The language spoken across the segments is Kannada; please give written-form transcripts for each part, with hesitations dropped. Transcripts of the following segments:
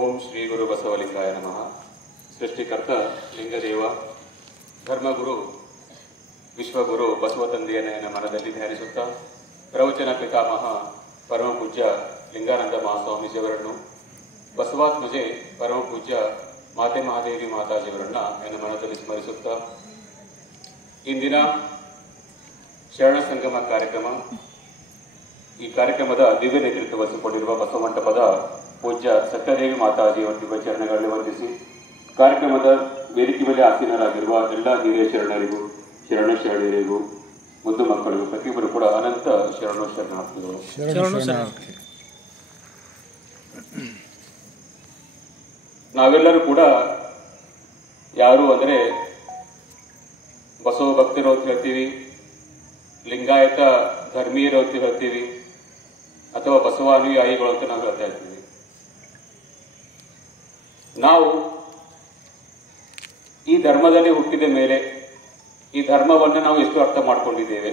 ಓಂ ಶ್ರೀ ಗುರು ಬಸವಲಿಂಗಾಯ ನಮಃ. ಸೃಷ್ಟಿಕರ್ತ ಲಿಂಗದೇವ ಧರ್ಮಗುರು ವಿಶ್ವಗುರು ಬಸವ ತಂದೆಯನ್ನ ಮನದಲ್ಲಿ ಧ್ಯಾನಿಸುತ್ತಾ ಪ್ರವಚನ ಪಿತಾಮಹ ಪರಮ ಪೂಜ್ಯ ಲಿಂಗಾನಂದ ಮಹಾಸ್ವಾಮೀಜಿಯವರನ್ನು, ಬಸವಾತ್ಮಜೆ ಪರಮ ಪೂಜ್ಯ ಮಾತೆ ಮಹಾದೇವಿ ಮಾತಾಜಿಯವರನ್ನ ನನ್ನ ಮನದಲ್ಲಿ ಸ್ಮರಿಸುತ್ತಾ ಇಂದಿನ ಶರಣ ಸಂಗಮ ಕಾರ್ಯಕ್ರಮ, ಈ ಕಾರ್ಯಕ್ರಮದ ದಿವ್ಯ ನೇತೃತ್ವ ವಹಿಸಿಕೊಂಡಿರುವ ಬಸವಮಂಟಪದ ಪೂಜ್ಯ ಸತ್ಯದೇವಿ ಮಾತಾಜಿಯವರ ಚರಣಗಳಲ್ಲಿ ವಂದಿಸಿ ಕಾರ್ಯಕ್ರಮದ ವೇದಿಕೆ ಮೇಲೆ ಆಸೀನರಾಗಿರುವ ಎಲ್ಲ ಹಿರಿಯ ಶರಣರಿಗೂ ಶರಣರಿಗೂ ಮುದ್ದು ಮಕ್ಕಳಿಗೂ ಪ್ರತಿಯೊಬ್ಬರು ಕೂಡ ಅನಂತ ಶರಣಾರ್ಥಿಗಳು. ನಾವೆಲ್ಲರೂ ಕೂಡ ಯಾರು ಅಂದರೆ ಬಸವ ಭಕ್ತರು ಅಂತ ಹೇಳ್ತೀವಿ, ಲಿಂಗಾಯತ ಧರ್ಮೀಯರು ಅಂತ ಹೇಳ್ತೀವಿ, ಅಥವಾ ಬಸವಾನುಯಾಯಿಗಳು ಅಂತ ನಾವು ಹೇಳ್ತಾ ಇರ್ತೀವಿ. ನಾವು ಈ ಧರ್ಮದಲ್ಲಿ ಹುಟ್ಟಿದ ಮೇಲೆ ಈ ಧರ್ಮವನ್ನು ನಾವು ಎಷ್ಟು ಅರ್ಥ ಮಾಡಿಕೊಂಡಿದ್ದೇವೆ,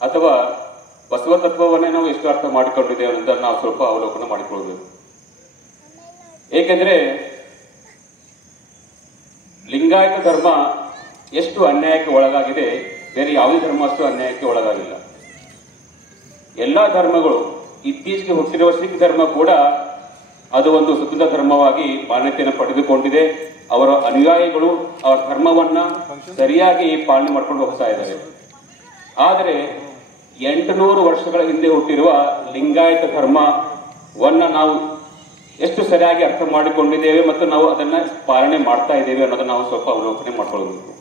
ಅಥವಾ ಬಸವ ತತ್ವವನ್ನೇ ನಾವು ಎಷ್ಟು ಅರ್ಥ ಮಾಡಿಕೊಂಡಿದ್ದೇವೆ ಅಂತ ನಾವು ಸ್ವಲ್ಪ ಅವಲೋಕನ ಮಾಡಿಕೊಳ್ಬೇಕು. ಏಕೆಂದರೆ ಲಿಂಗಾಯತ ಧರ್ಮ ಎಷ್ಟು ಅನ್ಯಾಯಕ್ಕೆ ಒಳಗಾಗಿದೆ, ಬೇರೆ ಯಾವುದೇ ಧರ್ಮ ಅಷ್ಟು ಅನ್ಯಾಯಕ್ಕೆ ಒಳಗಾಗಿಲ್ಲ. ಎಲ್ಲ ಧರ್ಮಗಳು, ಇತ್ತೀಚೆಗೆ ಹುಟ್ಟಿರುವ ಸಿಖ್ ಧರ್ಮ ಕೂಡ ಅದು ಒಂದು ಸ್ವತಂತ್ರ ಧರ್ಮವಾಗಿ ಮಾನ್ಯತೆಯನ್ನು ಪಡೆದುಕೊಂಡಿದೆ. ಅವರ ಅನುಯಾಯಿಗಳು ಅವರ ಧರ್ಮವನ್ನ ಸರಿಯಾಗಿ ಪಾಲನೆ ಮಾಡ್ಕೊಂಡು ಹೋಗ್ತಾ ಇದ್ದಾರೆ. ಆದರೆ 800 ವರ್ಷಗಳ ಹಿಂದೆ ಹುಟ್ಟಿರುವ ಲಿಂಗಾಯತ ಧರ್ಮವನ್ನ ನಾವು ಎಷ್ಟು ಸರಿಯಾಗಿ ಅರ್ಥ ಮಾಡಿಕೊಂಡಿದ್ದೇವೆ ಮತ್ತು ನಾವು ಅದನ್ನ ಪಾಲನೆ ಮಾಡ್ತಾ ಇದ್ದೇವೆ ಅನ್ನೋದನ್ನ ನಾವು ಸ್ವಲ್ಪ ಅವಲೋಕನೆ ಮಾಡ್ಕೊಳ್ಬೇಕು.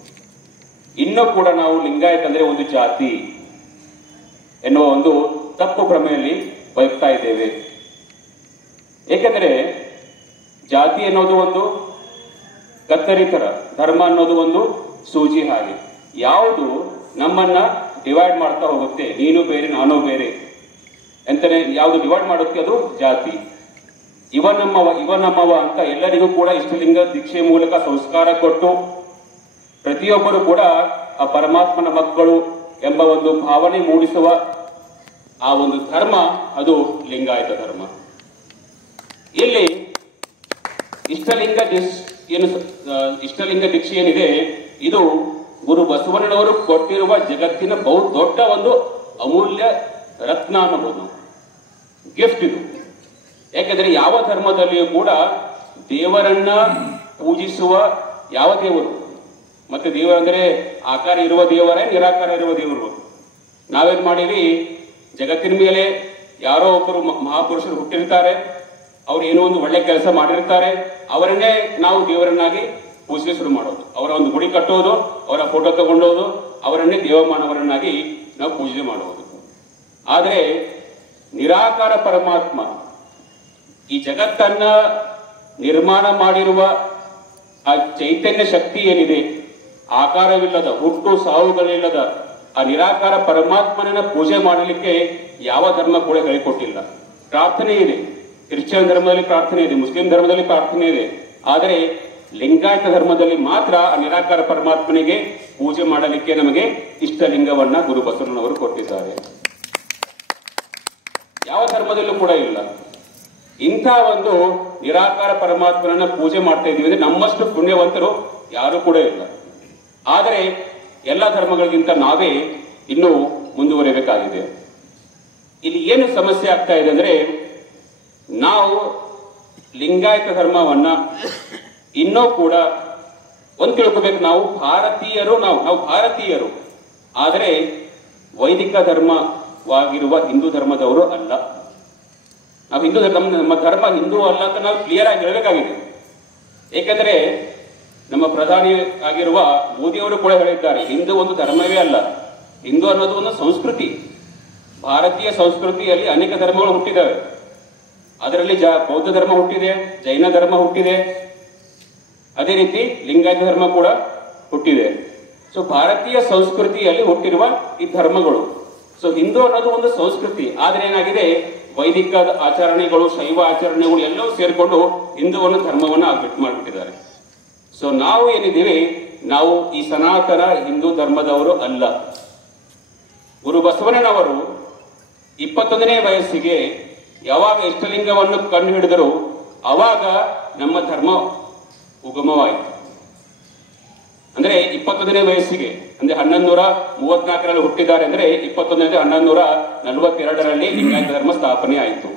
ಇನ್ನೂ ಕೂಡ ನಾವು ಲಿಂಗಾಯತ ಅಂದ್ರೆ ಒಂದು ಜಾತಿ ಎನ್ನುವ ಒಂದು ತಪ್ಪು ಭ್ರಮೆಯಲ್ಲಿ ಬದುಕ್ತಾ ಇದ್ದೇವೆ. ಏಕೆಂದರೆ ಜಾತಿ ಅನ್ನೋದು ಒಂದು ಕತ್ತರಿ ತರ, ಧರ್ಮ ಅನ್ನೋದು ಒಂದು ಸೂಜಿ ಹಾಗೆ. ಯಾವುದು ನಮ್ಮನ್ನ ಡಿವೈಡ್ ಮಾಡ್ತಾ ಹೋಗುತ್ತೆ, ನೀನು ಬೇರೆ ನಾನು ಬೇರೆ ಅಂತಾನೆ ಯಾವುದು ಡಿವೈಡ್ ಮಾಡುತ್ತೆ ಅದು ಜಾತಿ. ಇವ ನಮ್ಮವ ಅಂತ ಎಲ್ಲರಿಗೂ ಕೂಡ ಇಷ್ಟಲಿಂಗ ದೀಕ್ಷೆ ಮೂಲಕ ಸಂಸ್ಕಾರ ಕೊಟ್ಟು ಪ್ರತಿಯೊಬ್ಬರು ಕೂಡ ಆ ಪರಮಾತ್ಮನ ಮಕ್ಕಳು ಎಂಬ ಒಂದು ಭಾವನೆ ಮೂಡಿಸುವ ಆ ಒಂದು ಧರ್ಮ ಅದು ಲಿಂಗಾಯತ ಧರ್ಮ. ಇಲ್ಲಿ ಇಷ್ಟಲಿಂಗ ದೀಕ್ಷೆ ಏನಿದೆ, ಇದು ಗುರು ಬಸವಣ್ಣನವರು ಕೊಟ್ಟಿರುವ ಜಗತ್ತಿನ ಬಹು ದೊಡ್ಡ ಒಂದು ಅಮೂಲ್ಯ ರತ್ನ ಅನ್ನಬಹುದು, ಗಿಫ್ಟ್ ಇದು. ಯಾಕೆಂದ್ರೆ ಯಾವ ಧರ್ಮದಲ್ಲಿಯೂ ಕೂಡ ದೇವರನ್ನ ಪೂಜಿಸುವ ಯಾವ ದೇವರು, ಮತ್ತೆ ದೇವರು ಅಂದ್ರೆ ಆಕಾರ ಇರುವ ದೇವರೇ ನಿರಾಕಾರ ಇರುವ ದೇವರು. ನಾವೇನ್ ಮಾಡೀವಿ, ಜಗತ್ತಿನ ಮೇಲೆ ಯಾರೋ ಒಬ್ಬರು ಮಹಾಪುರುಷರು ಹುಟ್ಟಿರ್ತಾರೆ, ಅವ್ರು ಏನೋ ಒಂದು ಒಳ್ಳೆ ಕೆಲಸ ಮಾಡಿರ್ತಾರೆ, ಅವರನ್ನೇ ನಾವು ದೇವರನ್ನಾಗಿ ಪೂಜೆ ಶುರು ಮಾಡೋದು. ಅವರ ಒಂದು ಗುಡಿ ಕಟ್ಟೋದು, ಅವರ ಫೋಟೋ ತಗೊಂಡೋದು, ಅವರನ್ನೇ ದೇವಮಾನವರನ್ನಾಗಿ ನಾವು ಪೂಜೆ ಮಾಡುವುದು. ಆದರೆ ನಿರಾಕಾರ ಪರಮಾತ್ಮ ಈ ಜಗತ್ತನ್ನ ನಿರ್ಮಾಣ ಮಾಡಿರುವ ಆ ಚೈತನ್ಯ ಶಕ್ತಿ ಏನಿದೆ, ಆಕಾರವಿಲ್ಲದ, ಹುಟ್ಟು ಸಾವುಗಳಿಲ್ಲದ ಆ ನಿರಾಕಾರ ಪರಮಾತ್ಮನನ್ನ ಪೂಜೆ ಮಾಡಲಿಕ್ಕೆ ಯಾವ ಧರ್ಮ ಕೂಡ ಹೇಳಿಕೊಟ್ಟಿಲ್ಲ. ಪ್ರಾರ್ಥನೆ ಇದೆ, ಕ್ರಿಶ್ಚಿಯನ್ ಧರ್ಮದಲ್ಲಿ ಪ್ರಾರ್ಥನೆ ಇದೆ, ಮುಸ್ಲಿಂ ಧರ್ಮದಲ್ಲಿ ಪ್ರಾರ್ಥನೆ ಇದೆ. ಆದರೆ ಲಿಂಗಾಯತ ಧರ್ಮದಲ್ಲಿ ಮಾತ್ರ ಆ ನಿರಾಕಾರ ಪರಮಾತ್ಮನಿಗೆ ಪೂಜೆ ಮಾಡಲಿಕ್ಕೆ ನಮಗೆ ಇಷ್ಟಲಿಂಗವನ್ನ ಗುರು ಬಸವಣ್ಣನವರು ಕೊಟ್ಟಿದ್ದಾರೆ. ಯಾವ ಧರ್ಮದಲ್ಲೂ ಕೂಡ ಇಲ್ಲ. ಇಂಥ ಒಂದು ನಿರಾಕಾರ ಪರಮಾತ್ಮನನ್ನ ಪೂಜೆ ಮಾಡ್ತಾ ಇದೀವಿ ಅಂದ್ರೆ ನಮ್ಮಷ್ಟು ಪುಣ್ಯವಂತರು ಯಾರು ಕೂಡ ಇಲ್ಲ. ಆದರೆ ಎಲ್ಲ ಧರ್ಮಗಳಿಗಿಂತ ನಾವೇ ಇನ್ನೂ ಮುಂದುವರಿಯಬೇಕಾಗಿದೆ. ಇಲ್ಲಿ ಏನು ಸಮಸ್ಯೆ ಆಗ್ತಾ ಇದೆ ಅಂದ್ರೆ, ನಾವು ಲಿಂಗಾಯತ ಧರ್ಮವನ್ನ ಇನ್ನೂ ಕೂಡ ಒಂದು ತಿಳ್ಕೋಬೇಕು, ನಾವು ಭಾರತೀಯರು, ನಾವು ಭಾರತೀಯರು, ಆದರೆ ವೈದಿಕ ಧರ್ಮವಾಗಿರುವ ಹಿಂದೂ ಧರ್ಮದವರು ಅಲ್ಲ. ನಾವು ಹಿಂದೂ ನಮ್ಮ ಧರ್ಮ ಹಿಂದೂ ಅಲ್ಲ ಅಂತ ನಾವು ಕ್ಲಿಯರ್ ಆಗಿ ಹೇಳಬೇಕಾಗಿದೆ. ಏಕೆಂದ್ರೆ ನಮ್ಮ ಪ್ರಧಾನಿ ಆಗಿರುವ ಮೋದಿಯವರು ಕೂಡ ಹೇಳಿದ್ದಾರೆ, ಹಿಂದೂ ಒಂದು ಧರ್ಮವೇ ಅಲ್ಲ, ಹಿಂದೂ ಅನ್ನೋದು ಒಂದು ಸಂಸ್ಕೃತಿ. ಭಾರತೀಯ ಸಂಸ್ಕೃತಿಯಲ್ಲಿ ಅನೇಕ ಧರ್ಮಗಳು ಹುಟ್ಟಿದ್ದಾವೆ. ಅದರಲ್ಲಿ ಬೌದ್ಧ ಧರ್ಮ ಹುಟ್ಟಿದೆ, ಜೈನ ಧರ್ಮ ಹುಟ್ಟಿದೆ, ಅದೇ ರೀತಿ ಲಿಂಗಾಯತ ಧರ್ಮ ಕೂಡ ಹುಟ್ಟಿದೆ. ಸೊ ಭಾರತೀಯ ಸಂಸ್ಕೃತಿಯಲ್ಲಿ ಹುಟ್ಟಿರುವ ಈ ಧರ್ಮಗಳು. ಸೊ ಹಿಂದೂ ಅನ್ನೋದು ಒಂದು ಸಂಸ್ಕೃತಿ. ಆದ್ರೆ ಏನಾಗಿದೆ, ವೈದಿಕ ಆಚರಣೆಗಳು, ಶೈವ ಆಚರಣೆಗಳು ಎಲ್ಲವೂ ಸೇರಿಕೊಂಡು ಹಿಂದೂವನ್ನು ಧರ್ಮವನ್ನು ಬಿಟ್ಟು ಮಾಡಿಬಿಟ್ಟಿದ್ದಾರೆ. ಸೊ ನಾವು ಏನಿದ್ದೀವಿ, ನಾವು ಈ ಸನಾತನ ಹಿಂದೂ ಧರ್ಮದವರು ಅಲ್ಲ. ಗುರು ಬಸವಣ್ಣನವರು 21ನೇ ವಯಸ್ಸಿಗೆ ಯಾವಾಗ ಇಷ್ಟಲಿಂಗವನ್ನು ಕಂಡು ಹಿಡಿದರು ಅವಾಗ ನಮ್ಮ ಧರ್ಮ ಉಗಮವಾಯಿತು. ಅಂದ್ರೆ 21ನೇ ವಯಸ್ಸಿಗೆ, ಅಂದ್ರೆ 1134ರಲ್ಲಿ ಹುಟ್ಟಿದ್ದಾರೆ, ಅಂದ್ರೆ 21ನೇ 1142ರಲ್ಲಿ ಲಿಂಗಾಯತ ಧರ್ಮ ಸ್ಥಾಪನೆ ಆಯಿತು.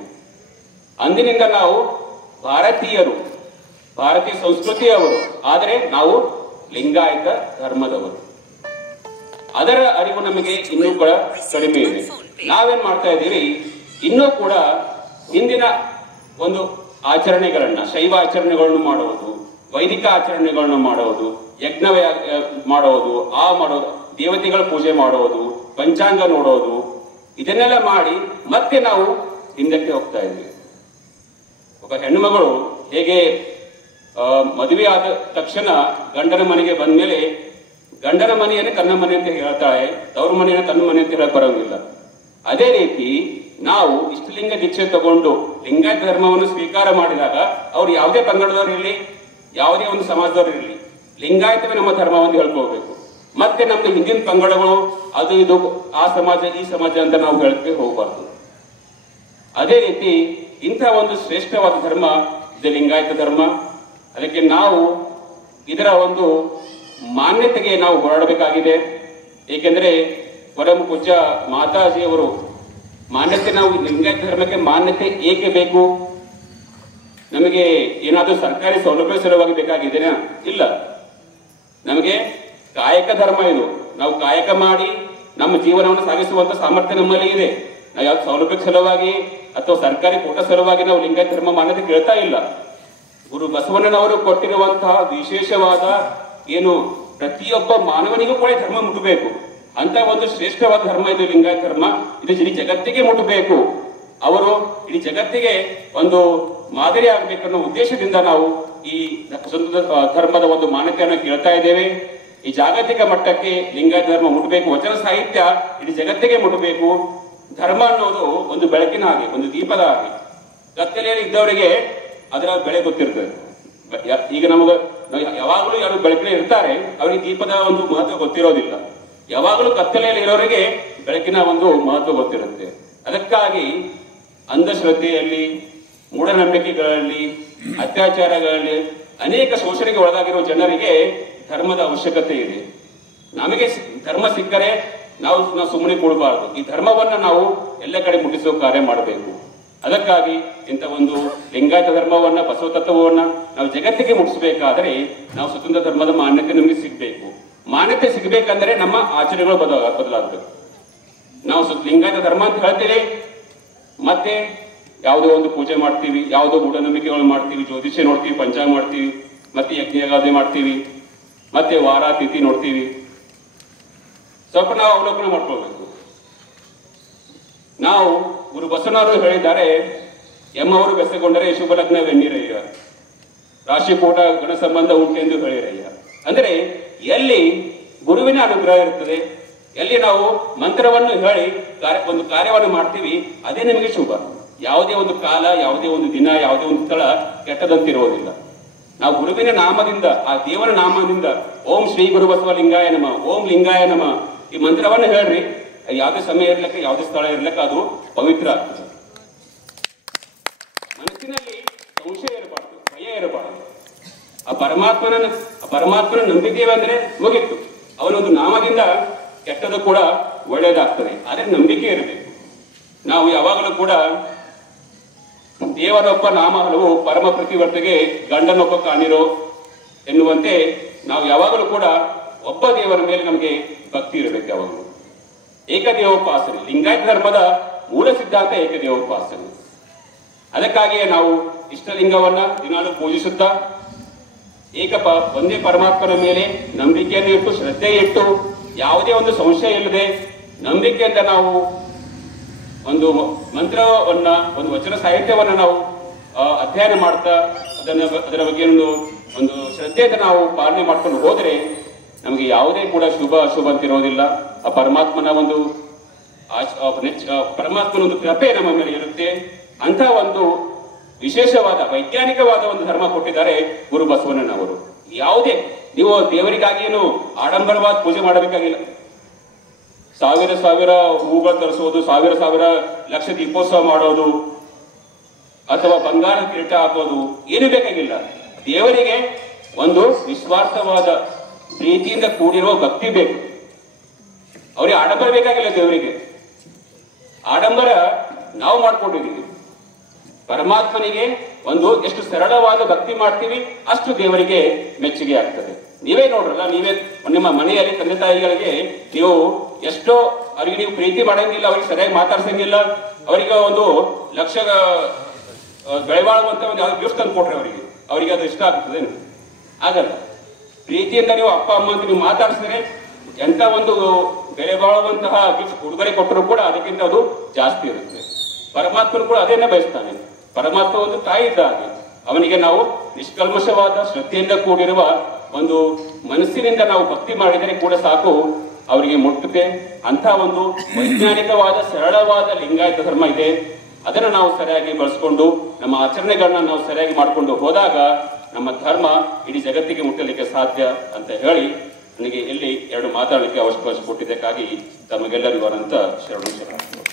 ಅಂದಿನಿಂದ ನಾವು ಭಾರತೀಯರು, ಭಾರತೀಯ ಸಂಸ್ಕೃತಿಯವರು, ಆದರೆ ನಾವು ಲಿಂಗಾಯತ ಧರ್ಮದವರು. ಅದರ ಅರಿವು ನಮಗೆ ಇನ್ನೂ ಕೂಡ ಕಡಿಮೆ ಇದೆ. ನಾವೇನ್ ಮಾಡ್ತಾ ಇದ್ದೀವಿ, ಇನ್ನೂ ಕೂಡ ಹಿಂದಿನ ಒಂದು ಆಚರಣೆಗಳನ್ನ, ಶೈವ ಆಚರಣೆಗಳನ್ನು ಮಾಡುವುದು, ವೈದಿಕ ಆಚರಣೆಗಳನ್ನು ಮಾಡುವುದು, ಯಜ್ಞ ಮಾಡೋದು, ಮಾಡೋದು, ದೇವತೆಗಳ ಪೂಜೆ ಮಾಡೋದು, ಪಂಚಾಂಗ ನೋಡೋದು, ಇದನ್ನೆಲ್ಲ ಮಾಡಿ ಮತ್ತೆ ನಾವು ಹಿಂದಕ್ಕೆ ಹೋಗ್ತಾ ಇದ್ವಿ. ಒಬ್ಬ ಹೆಣ್ಣುಮಗಳು ಹೇಗೆ ಮದುವೆ ಆದ ತಕ್ಷಣ ಗಂಡನ ಮನೆಗೆ ಬಂದ ಮೇಲೆ ಗಂಡನ ಮನೆಯನ್ನೇ ತನ್ನ ಮನೆ ಅಂತ ಹೇಳ್ತಾಳೆ, ತವ್ರ ಮನೆಯನ್ನ ತನ್ನ ಮನೆ ಅಂತ ಹೇಳಕ್ ಬರೋಂಗಿಲ್ಲ. ಅದೇ ರೀತಿ ನಾವು ಇಷ್ಟಲಿಂಗ ದೀಕ್ಷೆ ತಗೊಂಡು ಲಿಂಗಾಯತ ಧರ್ಮವನ್ನು ಸ್ವೀಕಾರ ಮಾಡಿದಾಗ ಅವ್ರು ಯಾವುದೇ ಪಂಗಡದವ್ರು ಇರಲಿ, ಯಾವುದೇ ಒಂದು ಸಮಾಜದವ್ರು ಇರಲಿ, ಲಿಂಗಾಯತವೇ ನಮ್ಮ ಧರ್ಮವನ್ನು ಹೇಳ್ಕೋಬೇಕು. ಮತ್ತೆ ನಮ್ದು ಹಿಂದಿನ ಪಂಗಡಗಳು ಅದು ಇದು ಆ ಸಮಾಜ ಈ ಸಮಾಜ ಅಂತ ನಾವು ಹೇಳಕ್ಕೆ ಹೋಗಬಾರ್ದು. ಅದೇ ರೀತಿ ಇಂಥ ಒಂದು ಶ್ರೇಷ್ಠವಾದ ಧರ್ಮ ಇದು ಲಿಂಗಾಯತ ಧರ್ಮ. ಅದಕ್ಕೆ ನಾವು ಇದರ ಒಂದು ಮಾನ್ಯತೆಗೆ ನಾವು ಹೋರಾಡಬೇಕಾಗಿದೆ. ಏಕೆಂದರೆ ಪರಮ ಪೂಜ್ಯ ಮಾತಾಜಿಯವರು ಮಾನ್ಯತೆ, ನಾವು ಲಿಂಗಾಯತ ಧರ್ಮಕ್ಕೆ ಮಾನ್ಯತೆ ಏಕೆ ಬೇಕು? ನಮಗೆ ಏನಾದರೂ ಸರ್ಕಾರಿ ಸೌಲಭ್ಯ ಸಲುವಾಗಿ ಬೇಕಾಗಿದೆನಾ? ಇಲ್ಲ. ನಮಗೆ ಕಾಯಕ ಧರ್ಮ ಇದು. ನಾವು ಕಾಯಕ ಮಾಡಿ ನಮ್ಮ ಜೀವನವನ್ನು ಸಾಗಿಸುವಂತ ಸಾಮರ್ಥ್ಯ ನಮ್ಮಲ್ಲಿ ಇದೆ. ನಾವು ಯಾವ್ದು ಸೌಲಭ್ಯ ಸಲುವಾಗಿ ಅಥವಾ ಸರ್ಕಾರಿ ಕೋಟ ಸಲುವಾಗಿ ನಾವು ಲಿಂಗಾಯತ ಧರ್ಮ ಮಾನ್ಯತೆ ಕೇಳ್ತಾ ಇಲ್ಲ. ಗುರು ಬಸವಣ್ಣನವರು ಕೊಟ್ಟಿರುವಂತಹ ವಿಶೇಷವಾದ ಏನು ಪ್ರತಿಯೊಬ್ಬ ಮಾನವನಿಗೂ ಕೂಡ ಧರ್ಮ ಮುಟ್ಟಬೇಕು ಅಂತ ಒಂದು ಶ್ರೇಷ್ಠವಾದ ಧರ್ಮ ಇದು ಲಿಂಗಾಯತ ಧರ್ಮ. ಇದು ಇಡೀ ಜಗತ್ತಿಗೆ ಮುಟ್ಟಬೇಕು. ಅವರು ಇಡೀ ಜಗತ್ತಿಗೆ ಒಂದು ಮಾದರಿ ಆಗಬೇಕನ್ನೋ ಉದ್ದೇಶದಿಂದ ನಾವು ಈ ಧರ್ಮದ ಒಂದು ಮಾನ್ಯತೆಯನ್ನು ಕೇಳ್ತಾ ಇದ್ದೇವೆ. ಈ ಜಾಗತಿಕ ಮಟ್ಟಕ್ಕೆ ಲಿಂಗಾಯತ ಧರ್ಮ ಮುಟ್ಟಬೇಕು. ವಚನ ಸಾಹಿತ್ಯ ಇಡೀ ಜಗತ್ತಿಗೆ ಮುಟ್ಟಬೇಕು. ಧರ್ಮ ಅನ್ನೋದು ಒಂದು ಬೆಳಕಿನ ಹಾಗೆ, ಒಂದು ದೀಪದ ಹಾಗೆ. ಕತ್ತಲೆಯಲ್ಲಿ ಇದ್ದವರಿಗೆ ಅದರ ಬೆಳೆ ಗೊತ್ತಿರ್ತದೆ. ಈಗ ಯಾವಾಗಲೂ ಯಾರು ಬೆಳಕಿನ ಇರ್ತಾರೆ, ಅವರಿಗೆ ದೀಪದ ಒಂದು ಮಹತ್ವ ಗೊತ್ತಿರೋದಿಲ್ಲ. ಯಾವಾಗಲೂ ಕತ್ತಲೆಯಲ್ಲಿ ಇರೋರಿಗೆ ಬೆಳಕಿನ ಒಂದು ಮಹತ್ವ ಗೊತ್ತಿರುತ್ತೆ. ಅದಕ್ಕಾಗಿ ಅಂಧಶ್ರದ್ಧೆಯಲ್ಲಿ, ಮೂಢನಂಬಿಕೆಗಳಲ್ಲಿ, ಅತ್ಯಾಚಾರಗಳಲ್ಲಿ ಅನೇಕ ಶೋಷಣೆಗೆ ಒಳಗಾಗಿರುವ ಜನರಿಗೆ ಧರ್ಮದ ಅವಶ್ಯಕತೆ ಇದೆ. ನಮಗೆ ಧರ್ಮ ಸಿಕ್ಕರೆ ನಾವು ಸುಮ್ಮನೆ ಕೊಡಬಾರದು. ಈ ಧರ್ಮವನ್ನ ನಾವು ಎಲ್ಲ ಕಡೆ ಮುಟ್ಟಿಸುವ ಕಾರ್ಯ ಮಾಡಬೇಕು. ಅದಕ್ಕಾಗಿ ಇಂಥ ಒಂದು ಲಿಂಗಾಯತ ಧರ್ಮವನ್ನ, ಬಸವ ತತ್ವವನ್ನ ನಾವು ಜಗತ್ತಿಗೆ ಮುಟ್ಟಿಸಬೇಕಾದರೆ ನಾವು ಸ್ವತಂತ್ರ ಧರ್ಮದ ಮಾನ್ಯತೆ ನಮಗೆ ಸಿಗಬೇಕು. ಮಾನ್ಯತೆ ಸಿಗಬೇಕಂದ್ರೆ ನಮ್ಮ ಆಚರಣೆಗಳು ಬದಲಾಗಬೇಕು. ನಾವು ಲಿಂಗಾಯತ ಧರ್ಮ ಅಂತ ಹೇಳ್ತೀವಿ, ಮತ್ತೆ ಯಾವುದೋ ಒಂದು ಪೂಜೆ ಮಾಡ್ತೀವಿ, ಯಾವುದೋ ಮೂಢನಂಬಿಕೆಗಳು ಮಾಡ್ತೀವಿ, ಜ್ಯೋತಿಷ್ಯ ನೋಡ್ತೀವಿ, ಪಂಚಾಂಗ ಮಾಡ್ತೀವಿ, ಮತ್ತೆ ಯಜ್ಞಗಾದೆ ಮಾಡ್ತೀವಿ, ಮತ್ತೆ ವಾರ ತಿಥಿ ನೋಡ್ತೀವಿ. ಸ್ವಲ್ಪ ನಾವು ಅವಲೋಕನ ಮಾಡ್ಕೊಳ್ಬೇಕು. ನಾವು ಗುರು ಬಸವನವರು ಹೇಳಿದ್ದಾರೆ, ಎಮ್ಮವರು ಬೆಸೆಗೊಂಡರೆ ಶುಭ ಲಗ್ನವೆನ್ನಿರಯ್ಯ, ರಾಶಿಕೂಟ ಗಣ ಸಂಬಂಧ ಉಂಟೆಂದು ಹೇಳಿರಯ್ಯ. ಅಂದರೆ ಎಲ್ಲಿ ಗುರುವಿನ ಅನುಗ್ರಹ ಇರ್ತದೆ, ಎಲ್ಲಿ ನಾವು ಮಂತ್ರವನ್ನು ಹೇಳಿ ಒಂದು ಕಾರ್ಯವನ್ನು ಮಾಡ್ತೀವಿ, ಅದೇ ನಮಗೆ ಶುಭ. ಯಾವುದೇ ಒಂದು ಕಾಲ, ಯಾವುದೇ ಒಂದು ದಿನ, ಯಾವುದೇ ಒಂದು ಸ್ಥಳ ಕೆಟ್ಟದಂತಿರುವುದಿಲ್ಲ. ನಾವು ಗುರುವಿನ ನಾಮದಿಂದ, ಆ ದೇವರ ನಾಮದಿಂದ ಓಂ ಶ್ರೀ ಗುರು ಬಸವ ಲಿಂಗಾಯ ನಮ, ಓಂ ಲಿಂಗಾಯ ನಮ ಈ ಮಂತ್ರವನ್ನು ಹೇಳ್ರಿ. ಯಾವುದೇ ಸಮಯ ಇರ್ಲಿಕ್ಕೆ, ಯಾವುದೇ ಸ್ಥಳ ಇರ್ಲಿಕ್ಕೆ ಅದು ಪವಿತ್ರ ಆಗ್ತದೆ. ಮನಸ್ಸಿನಲ್ಲಿ ಸಂಶಯ ಇರಬಾರ್ದು, ಭಯ ಇರಬಾರ್ದು. ಆ ಪರಮಾತ್ಮನ ನಂಬಿದ್ದೇವೆ ಅಂದ್ರೆ ಮುಗಿತ್ತು. ಅವನೊಂದು ನಾಮದಿಂದ ಕೆಟ್ಟದ್ದು ಕೂಡ ಒಳ್ಳೆಯದಾಗ್ತದೆ. ಆದ್ರೆ ನಂಬಿಕೆ ಇರಬೇಕು. ನಾವು ಯಾವಾಗಲೂ ಕೂಡ ದೇವರೊಬ್ಬ ನಾಮ ಹಲವು, ಪರಮ ಪ್ರತಿವರ್ತೆಗೆ ಗಂಡನೊಬ್ಬ ಕಾಣಿರೋ ಎನ್ನುವಂತೆ ನಾವು ಯಾವಾಗಲೂ ಕೂಡ ಒಬ್ಬ ದೇವರ ಮೇಲೆ ನಮಗೆ ಭಕ್ತಿ ಇರಬೇಕು. ಯಾವಾಗಲೂ ಏಕದೇವೋಪಾಸನೆ, ಲಿಂಗಾಯತ ಧರ್ಮದ ಮೂಲ ಸಿದ್ಧಾಂತ ಏಕದೇವೋಪಾಸನೆ. ಅದಕ್ಕಾಗಿಯೇ ನಾವು ಇಷ್ಟಲಿಂಗವನ್ನ ದಿನಾಲು ಪೂಜಿಸುತ್ತಾ ಒಂದೇ ಪರಮಾತ್ಮನ ಮೇಲೆ ನಂಬಿಕೆಯನ್ನು ಇಟ್ಟು, ಶ್ರದ್ಧೆ ಇಟ್ಟು, ಯಾವುದೇ ಒಂದು ಸಂಶಯ ಇಲ್ಲದೆ ನಂಬಿಕೆಯಿಂದ ನಾವು ಒಂದು ಮಂತ್ರವನ್ನ, ಒಂದು ವಚನ ಸಾಹಿತ್ಯವನ್ನ ನಾವು ಅಧ್ಯಯನ ಮಾಡ್ತಾ ಅದರ ಬಗ್ಗೆ ಒಂದು ಶ್ರದ್ಧೆಯಿಂದ ನಾವು ಪಾಲನೆ ಮಾಡ್ಕೊಂಡು ಹೋದರೆ ನಮಗೆ ಯಾವುದೇ ಕೂಡ ಶುಭ ಅಶುಭ ಅಂತ ಇರೋದಿಲ್ಲ. ಆ ಪರಮಾತ್ಮನ ಒಂದು ಕೃಪೆ ನಮ್ಮ ಮೇಲೆ ಇರುತ್ತೆ. ಅಂತ ಒಂದು ವಿಶೇಷವಾದ ವೈಜ್ಞಾನಿಕವಾದ ಒಂದು ಧರ್ಮ ಕೊಟ್ಟಿದ್ದಾರೆ ಗುರು ಬಸವಣ್ಣನವರು. ಯಾವುದೇ ನೀವು ದೇವರಿಗಾಗಿಯೇನು ಆಡಂಬರವಾದ ಪೂಜೆ ಮಾಡಬೇಕಾಗಿಲ್ಲ. ಸಾವಿರ ಹೂಗಳು ತರಿಸೋದು, ಸಾವಿರ ಲಕ್ಷ ದೀಪೋತ್ಸವ ಮಾಡೋದು, ಅಥವಾ ಬಂಗಾರದ ಕಿರೀಟ ಹಾಕೋದು ಏನು ಬೇಕಾಗಿಲ್ಲ. ದೇವರಿಗೆ ಒಂದು ನಿಸ್ವಾರ್ಥವಾದ ಪ್ರೀತಿಯಿಂದ ಕೂಡಿರುವ ಭಕ್ತಿ ಬೇಕು. ಅವರಿಗೆ ಆಡಂಬರ ಬೇಕಾಗಿಲ್ಲ. ದೇವರಿಗೆ ಆಡಂಬರ ನಾವು ಮಾಡ್ಕೊಂಡಿದ್ದೀವಿ. ಪರಮಾತ್ಮನಿಗೆ ಒಂದು ಎಷ್ಟು ಸರಳವಾದ ಭಕ್ತಿ ಮಾಡ್ತೀವಿ ಅಷ್ಟು ದೇವರಿಗೆ ಮೆಚ್ಚುಗೆ ಆಗ್ತದೆ. ನೀವೇ ನೋಡ್ರಲ್ಲ, ನೀವೇ ನಿಮ್ಮ ಮನೆಯಲ್ಲಿ ತಂದೆ ತಾಯಿಗಳಿಗೆ ನೀವು ಎಷ್ಟೋ ಅವರಿಗೆ ನೀವು ಪ್ರೀತಿ ಮಾಡಂಗಿಲ್ಲ, ಅವ್ರಿಗೆ ಸರಿಯಾಗಿ ಮಾತಾಡ್ಸಂಗಿಲ್ಲ, ಅವರಿಗೆ ಒಂದು ಲಕ್ಷ ಬೆಳೆಬಾಳುವಂತ ಒಂದು ಯಾವ್ದು ಗಿಫ್ಟ್ ತಂದು ಕೊಟ್ರೆ ಅವರಿಗೆ ಅದು ಇಷ್ಟ ಆಗ್ತದೆ? ಆಗಲ್ಲ. ಪ್ರೀತಿಯಿಂದ ನೀವು ಅಪ್ಪ ಅಮ್ಮ ಅಂತ ನೀವು ಮಾತಾಡಿಸಿದ್ರೆ ಎಂತ ಒಂದು ಬೆಲೆ ಬಾಳುವಂತಹ ಗಿಫ್ಟ್ ಉಡುಗೊರೆ ಕೊಟ್ಟರು ಕೂಡ ಅದಕ್ಕಿಂತ ಅದು ಜಾಸ್ತಿ ಇರುತ್ತೆ. ಪರಮಾತ್ಮನು ಕೂಡ ಅದೇನೇ ಬಯಸ್ತಾನೆ. ಪರಮಾತ್ಮ ಒಂದು ತಾಯಿ ಇದ್ದ ಹಾಗೆ. ಅವನಿಗೆ ನಾವು ನಿಷ್ಕಲ್ಮಶವಾದ ಶ್ರದ್ಧೆಯಿಂದ ಕೂಡಿರುವ ಒಂದು ಮನಸ್ಸಿನಿಂದ ನಾವು ಭಕ್ತಿ ಮಾಡಿದರೆ ಕೂಡ ಸಾಕು, ಅವರಿಗೆ ಮುಟ್ಟುತ್ತೆ. ಅಂತ ಒಂದು ವೈಜ್ಞಾನಿಕವಾದ ಸರಳವಾದ ಲಿಂಗಾಯತ ಧರ್ಮ ಇದೆ. ಅದನ್ನು ನಾವು ಸರಿಯಾಗಿ ಬಳಸ್ಕೊಂಡು ನಮ್ಮ ಆಚರಣೆಗಳನ್ನ ನಾವು ಸರಿಯಾಗಿ ಮಾಡಿಕೊಂಡು ಹೋದಾಗ ನಮ್ಮ ಧರ್ಮ ಇಡೀ ಜಗತ್ತಿಗೆ ಮುಟ್ಟಲಿಕ್ಕೆ ಸಾಧ್ಯ ಅಂತ ಹೇಳಿ ನನಗೆ ಇಲ್ಲಿ ಎರಡು ಮಾತಾಡಲಿಕ್ಕೆ ಅವಕಾಶ ಕೊಟ್ಟಿದ್ದಕ್ಕಾಗಿ ತಮಗೆಲ್ಲರಿಗೂ ಅನಂತ ಶರಣು.